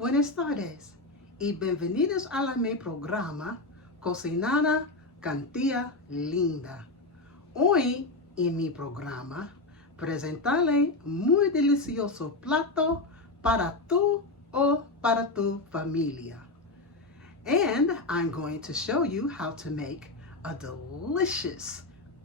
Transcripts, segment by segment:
Buenas tardes y bienvenidos a mi programa Cocinada con Tía Linda. Hoy en mi programa presentaré muy delicioso plato para tú o para tu familia. And I'm going to show you how to make a delicious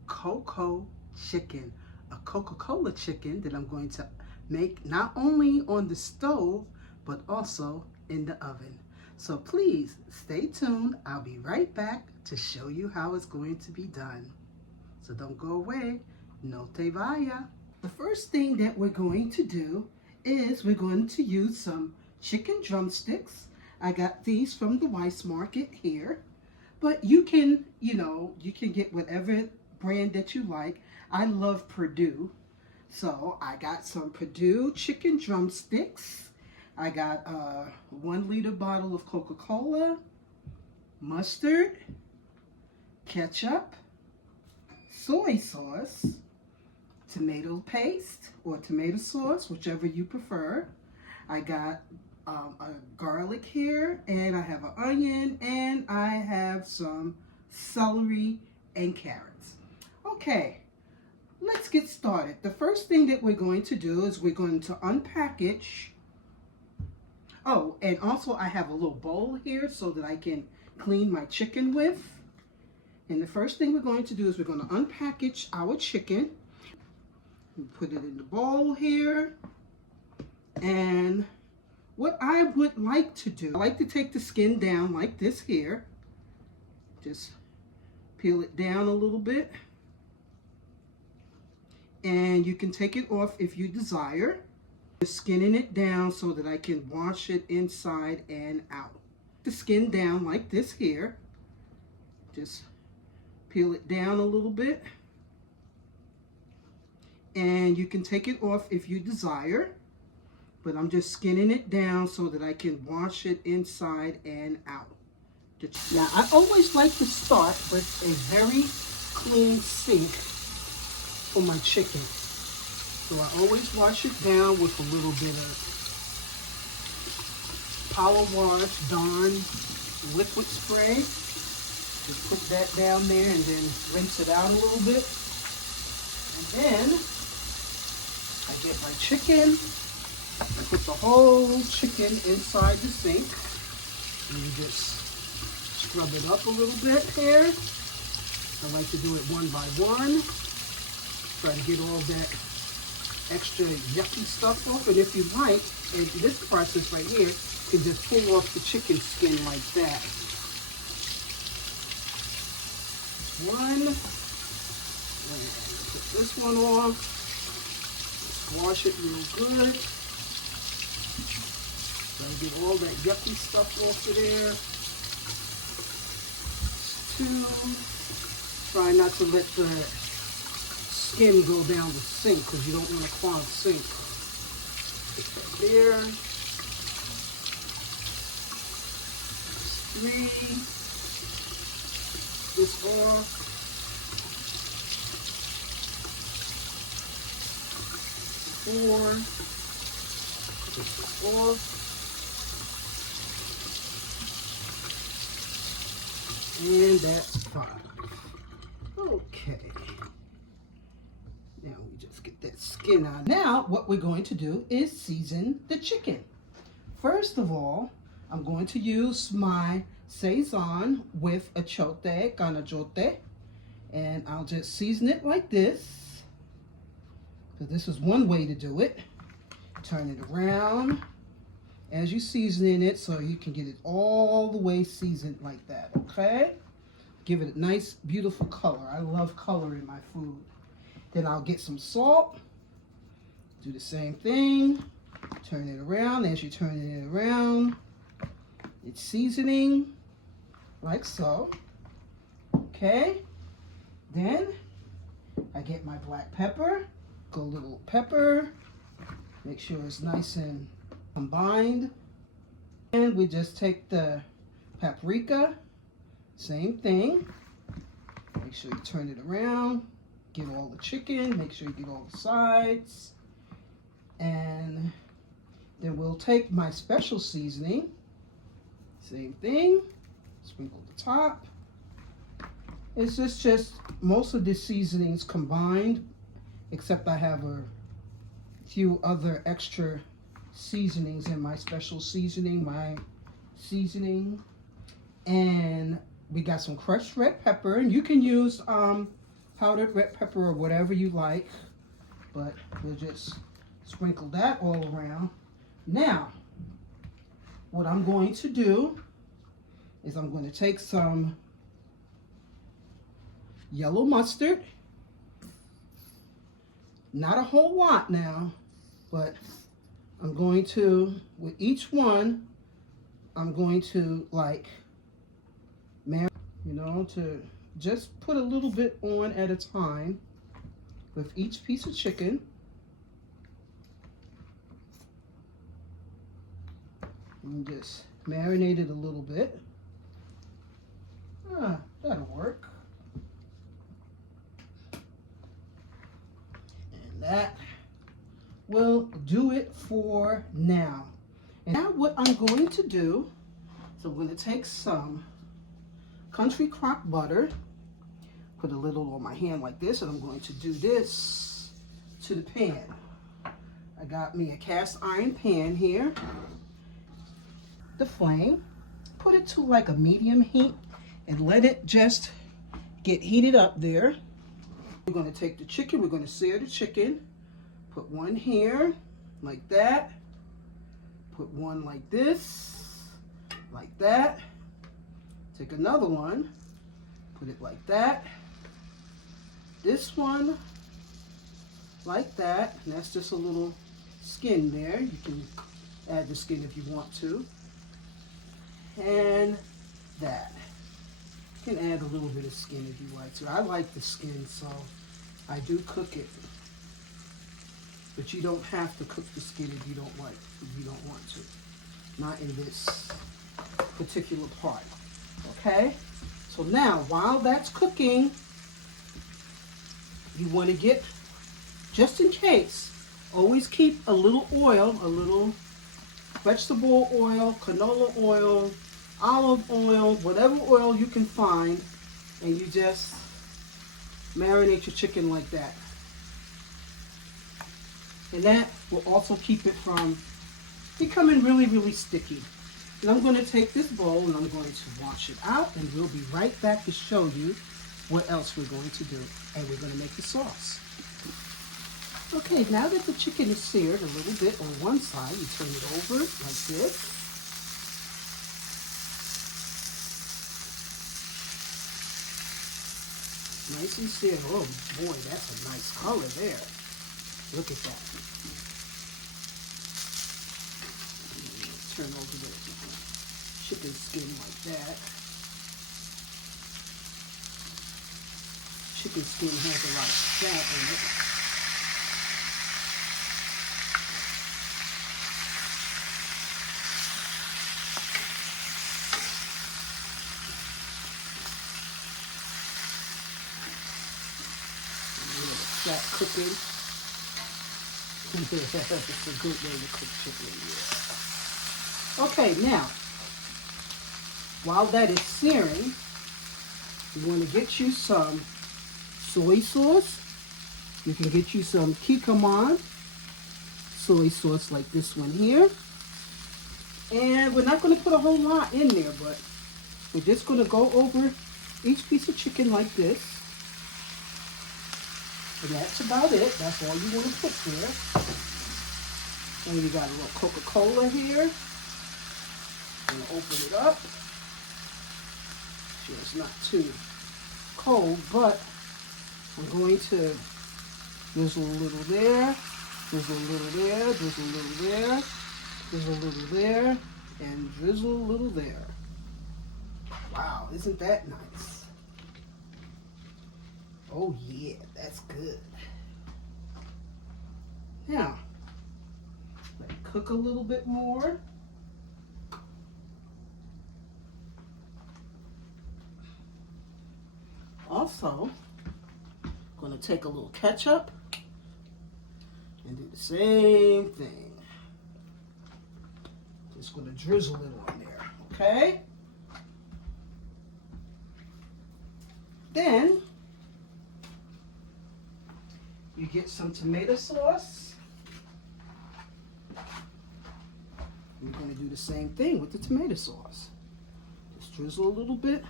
cocoa chicken, a Coca-Cola chicken that I'm going to make not only on the stove but also in the oven. So please stay tuned. I'll be right back to show you how it's going to be done. So don't go away. No te vaya. The first thing that we're going to do is we're going to use some chicken drumsticks. I got these from the Weiss Market here, but you can get whatever brand that you like. I love Purdue, so I got some Purdue chicken drumsticks. I got a 1 liter bottle of Coca-Cola, mustard, ketchup, soy sauce, tomato paste or tomato sauce, whichever you prefer. I got a garlic here, and I have an onion, and I have some celery and carrots. Okay, let's get started. The first thing that we're going to do is we're going to unpackage. Oh, and also I have a little bowl here so that I can clean my chicken with. And the first thing we're going to do is we're going to unpackage our chicken. Put it in the bowl here. And what I would like to do, I like to take the skin down like this here. Just peel it down a little bit. And you can take it off if you desire. Just skinning it down so that I can wash it inside and out. The skin down like this here. Just peel it down a little bit. And you can take it off if you desire. But I'm just skinning it down so that I can wash it inside and out. Now, I always like to start with a very clean sink for my chicken. So I always wash it down with a little bit of Power Wash Dawn liquid spray. Just put that down there and then rinse it out a little bit. And then I get my chicken. I put the whole chicken inside the sink. And you just scrub it up a little bit here. I like to do it one by one. Try to get all that extra yucky stuff off. And if you like, in this process right here, you can just pull off the chicken skin like that. One. And put this one off. Wash it real good. Try to get all that yucky stuff off of there. 2. Try not to let the skin go down the sink because you don't want a clogged sink. Put that there. 3. This off. 4. This off. And that's 5. Okay. Now we just get that skin out. Now what we're going to do is season the chicken. First of all, I'm going to use my Sazon with achote, canajote, and I'll just season it like this. So this is one way to do it. Turn it around as you're seasoning it so you can get it all the way seasoned like that, okay? Give it a nice, beautiful color. I love color in my food. Then I'll get some salt. Do the same thing. Turn it around. As you're turning it around, it's seasoning like so. Okay. Then I get my black pepper. Go a little pepper. Make sure it's nice and combined. And we just take the paprika. Same thing. Make sure you turn it around. Get all the chicken. Make sure you get all the sides. And Then we'll take my special seasoning. Same thing. Sprinkle the top. It's just most of the seasonings combined, except I have a few other extra seasonings in my special seasoning, and we got some crushed red pepper, and you can use powdered red pepper or whatever you like, but we'll just sprinkle that all around. Now, what I'm going to do is I'm going to take some yellow mustard, not a whole lot now, but I'm going to, with each one, I'm going to like, to just put a little bit on at a time with each piece of chicken. And just marinate it a little bit. That'll work. And that will do it for now. And now what I'm going to do is I'm going to take some country crock butter, put a little on my hand like this, and I'm going to do this to the pan. I got me a cast iron pan here. The flame, put it to like a medium heat and let it just get heated up there. We're going to take the chicken, we're going to sear the chicken, put one here like that, put one like this, like that. Take another one, put it like that. This one, like that. And that's just a little skin there. You can add the skin if you want to. And that. You can add a little bit of skin if you like to. I like the skin, so I do cook it. But you don't have to cook the skin if you don't want to. Not in this particular part. Okay, so now while that's cooking, you want to get, just in case, always keep a little oil, a little vegetable oil, canola oil, olive oil, whatever oil you can find, and you just marinate your chicken like that. And that will also keep it from becoming really, really sticky. And I'm going to take this bowl and I'm going to wash it out, and we'll be right back to show you what else we're going to do. And we're going to make the sauce. Okay, now that the chicken is seared a little bit on one side, you turn it over like this. Nice and seared. Oh boy, that's a nice color there. Look at that. Turn over the chicken skin like that. Chicken skin has a lot of fat in it. A little fat cooking. It's a good way to cook chicken, yeah. Okay, now, while that is searing, you want to get you some soy sauce. You can get you some Kikkoman soy sauce like this one here. And we're not going to put a whole lot in there, but we're just going to go over each piece of chicken like this. And that's about it. That's all you want to put there. And you got a little Coca-Cola here. I'm going to open it up. Sure it's not too cold, but I'm going to drizzle a little there, drizzle a little there, drizzle a little there, drizzle a little there, and drizzle a little there. Wow, isn't that nice? Oh yeah, that's good. Now, let it cook a little bit more. Also, I'm going to take a little ketchup and do the same thing. just going to drizzle it on there, okay? Then you get some tomato sauce. We're going to do the same thing with the tomato sauce. Just drizzle a little bit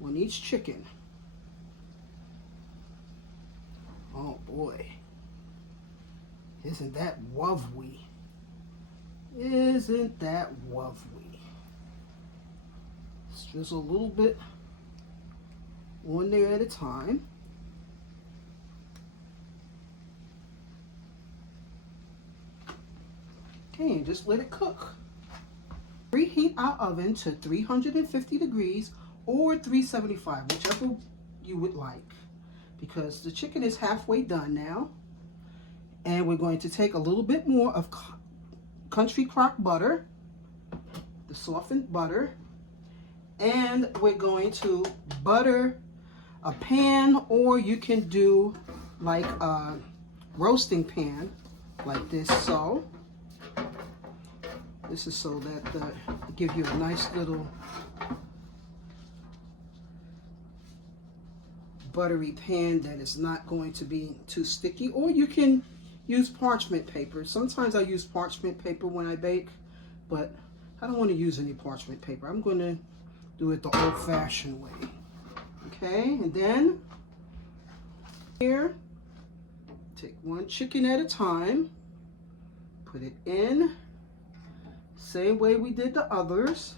on each chicken. Oh boy, isn't that lovely? Isn't that lovely? Just drizzle a little bit on there at a time. Okay, and just let it cook. Preheat our oven to 350 degrees or 375, whichever you would like, because the chicken is halfway done now. And we're going to take a little bit more of country crock butter, the softened butter, and we're going to butter a pan, or you can do like a roasting pan like this. So this is so that give you a nice little buttery pan that is not going to be too sticky. Or you can use parchment paper. Sometimes I use parchment paper when I bake, but I don't want to use any parchment paper. I'm going to do it the old-fashioned way. Okay, and then here, take one chicken at a time, put it in, same way we did the others.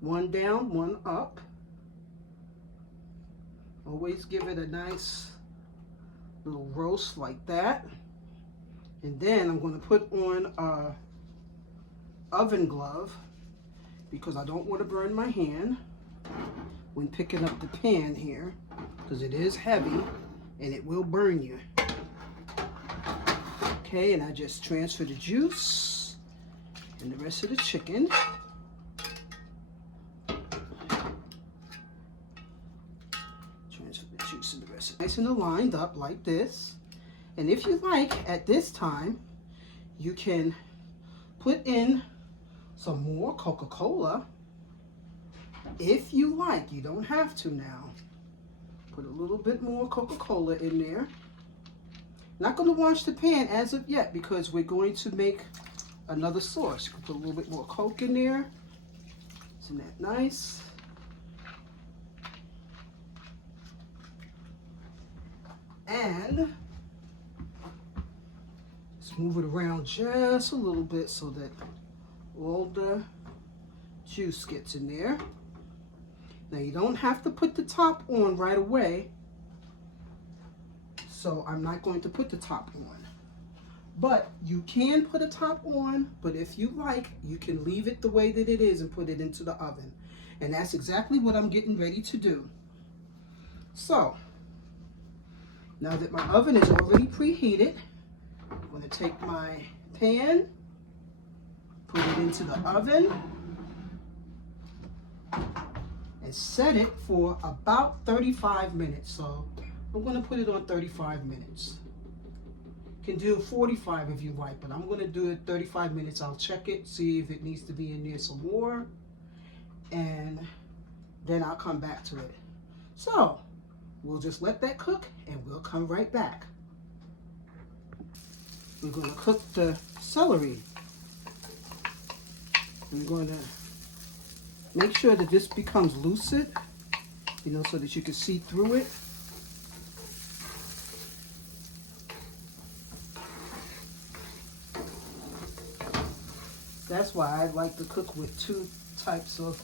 One down, one up. Always give it a nice little roast like that. And then I'm going to put on a oven glove, because I don't want to burn my hand when picking up the pan here, because it is heavy and it will burn you. Okay, and I just transfer the juice and the rest of the chicken. Transfer the juice and the rest of it. Nice and lined up like this. And if you like, at this time, you can put in some more Coca-Cola. If you like, you don't have to now. Put a little bit more Coca-Cola in there. Not going to wash the pan as of yet, because we're going to make another sauce. You can put a little bit more Coke in there. Isn't that nice? And just move it around just a little bit so that all the juice gets in there. Now you don't have to put the top on right away, so I'm not going to put the top on. But you can put a top on, but if you like, you can leave it the way that it is and put it into the oven. And that's exactly what I'm getting ready to do. So, now that my oven is already preheated, I'm going to take my pan, put it into the oven, and set it for about 35 minutes. So I'm going to put it on 35 minutes. You can do 45 if you like, but I'm going to do it 35 minutes. I'll check it, see if it needs to be in there some more, and then I'll come back to it. So we'll just let that cook and we'll come right back. We're going to cook the celery. I'm going to make sure that this becomes lucid, you know, so that you can see through it. That's why I like to cook with two types of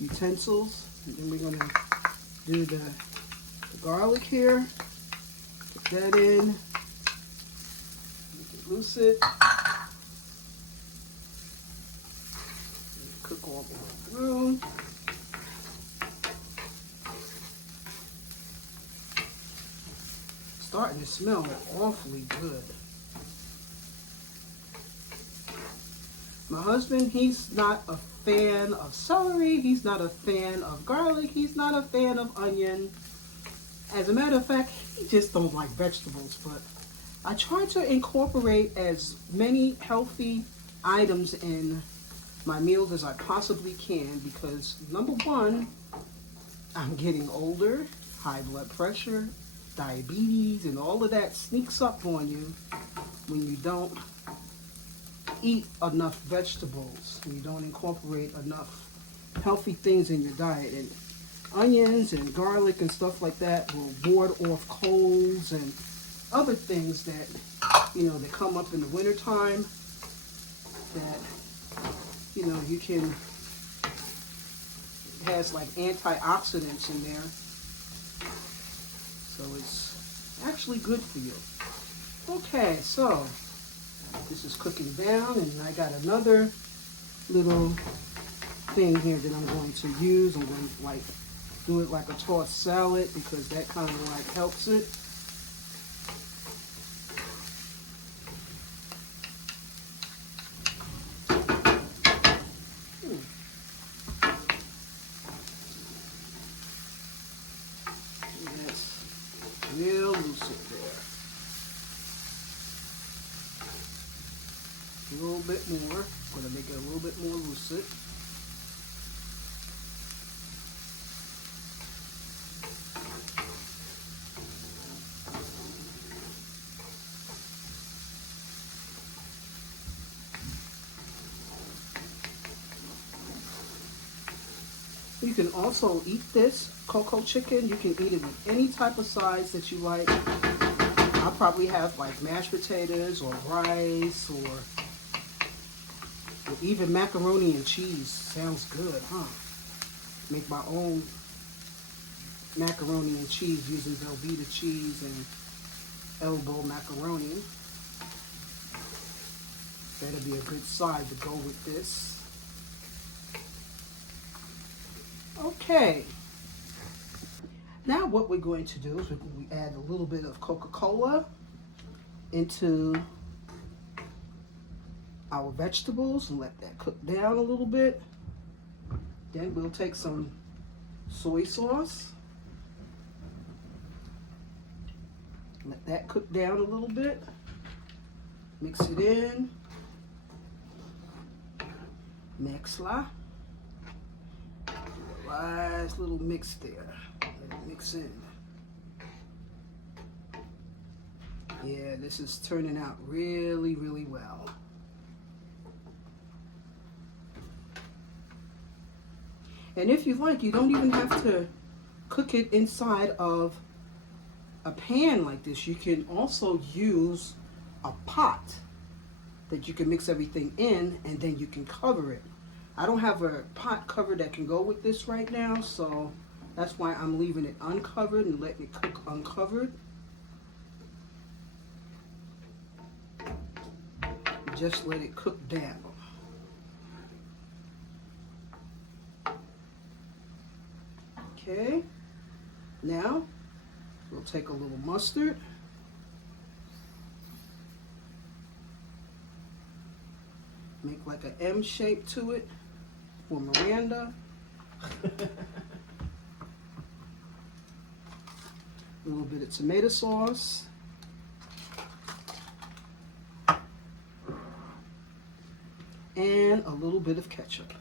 utensils. And then we're going to do the garlic here. Put that in. Make it lucid. Cook all the way through. Starting to smell awfully good. My husband, he's not a fan of celery, he's not a fan of garlic, he's not a fan of onion. As a matter of fact, he just don't like vegetables, but I try to incorporate as many healthy items in my meals as I possibly can because number one, I'm getting older, high blood pressure, diabetes, and all of that sneaks up on you when you don't eat enough vegetables, when you don't incorporate enough healthy things in your diet. And onions and garlic and stuff like that will ward off colds and other things that, you know, that come up in the wintertime that, you know, you can, it has like antioxidants in there. So it's actually good for you. Okay, so this is cooking down and I got another little thing here that I'm going to use. I'm going to like do it like a tossed salad because that kind of like helps it. That's real loose in there. A little bit more. I'm going to make it a little bit more lucid. You can also eat this cocoa chicken. You can eat it with any type of sides that you like. I'll probably have like mashed potatoes or rice or even macaroni and cheese. Sounds good, huh? Make my own macaroni and cheese using Velveeta cheese and elbow macaroni. That'll be a good side to go with this. Okay, now what we're going to do is we add a little bit of Coca-Cola into our vegetables and let that cook down a little bit. Then we'll take some soy sauce, let that cook down a little bit, mix it in, mix-la. Nice little mix there. Let it mix in. Yeah, this is turning out really, really well. And if you like, you don't even have to cook it inside of a pan like this. You can also use a pot that you can mix everything in and then you can cover it. I don't have a pot cover that can go with this right now, so that's why I'm leaving it uncovered and letting it cook uncovered. Just let it cook down. Okay, now we'll take a little mustard. Make like an M shape to it for Miranda. A little bit of tomato sauce. And a little bit of ketchup.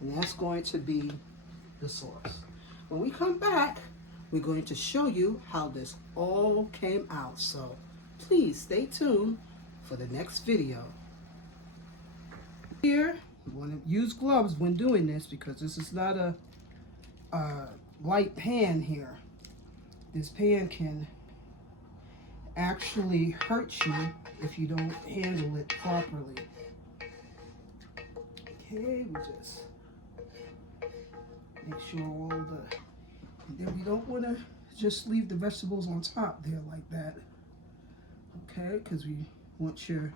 And that's going to be the sauce. When we come back, we're going to show you how this all came out. So please stay tuned for the next video. Here, you want to use gloves when doing this because this is not a light pan here. This pan can actually hurt you if you don't handle it properly. Okay, we just make sure all the, and then we don't want to just leave the vegetables on top there like that. Okay, because we want your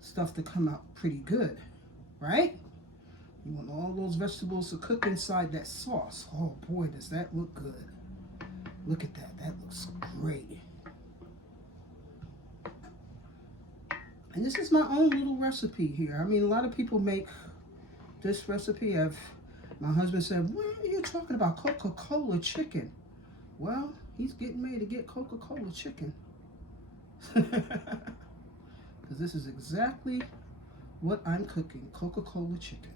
stuff to come out pretty good, right? You want all those vegetables to cook inside that sauce. Oh boy, does that look good. Look at that, that looks great. And this is my own little recipe here. I mean, a lot of people make this recipe. My husband said, what are you talking about? Coca-Cola chicken. Well, he's getting ready to get Coca-Cola chicken. Because this is exactly what I'm cooking, Coca-Cola chicken.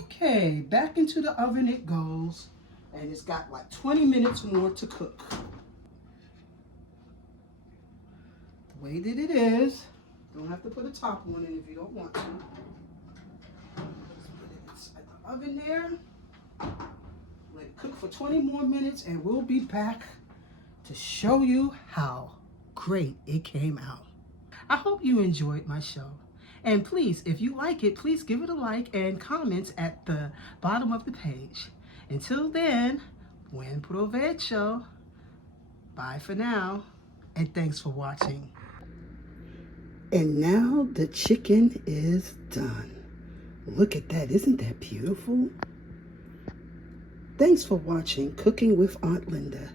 Okay, back into the oven it goes. And it's got like 20 minutes more to cook. The way that it is, don't have to put a top on it if you don't want to. Just put it inside the oven there. Let it cook for 20 more minutes and we'll be back to show you how great it came out. I hope you enjoyed my show. And please, if you like it, please give it a like and comments at the bottom of the page. Until then, buen provecho. Bye for now, and thanks for watching. And now the chicken is done. Look at that, isn't that beautiful? Thanks for watching Cooking with Aunt Linda,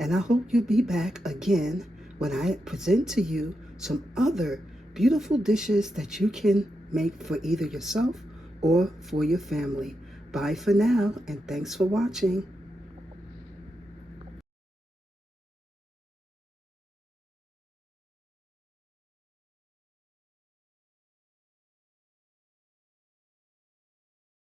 and I hope you'll be back again when I present to you some other beautiful dishes that you can make for either yourself or for your family. Bye for now, and thanks for watching.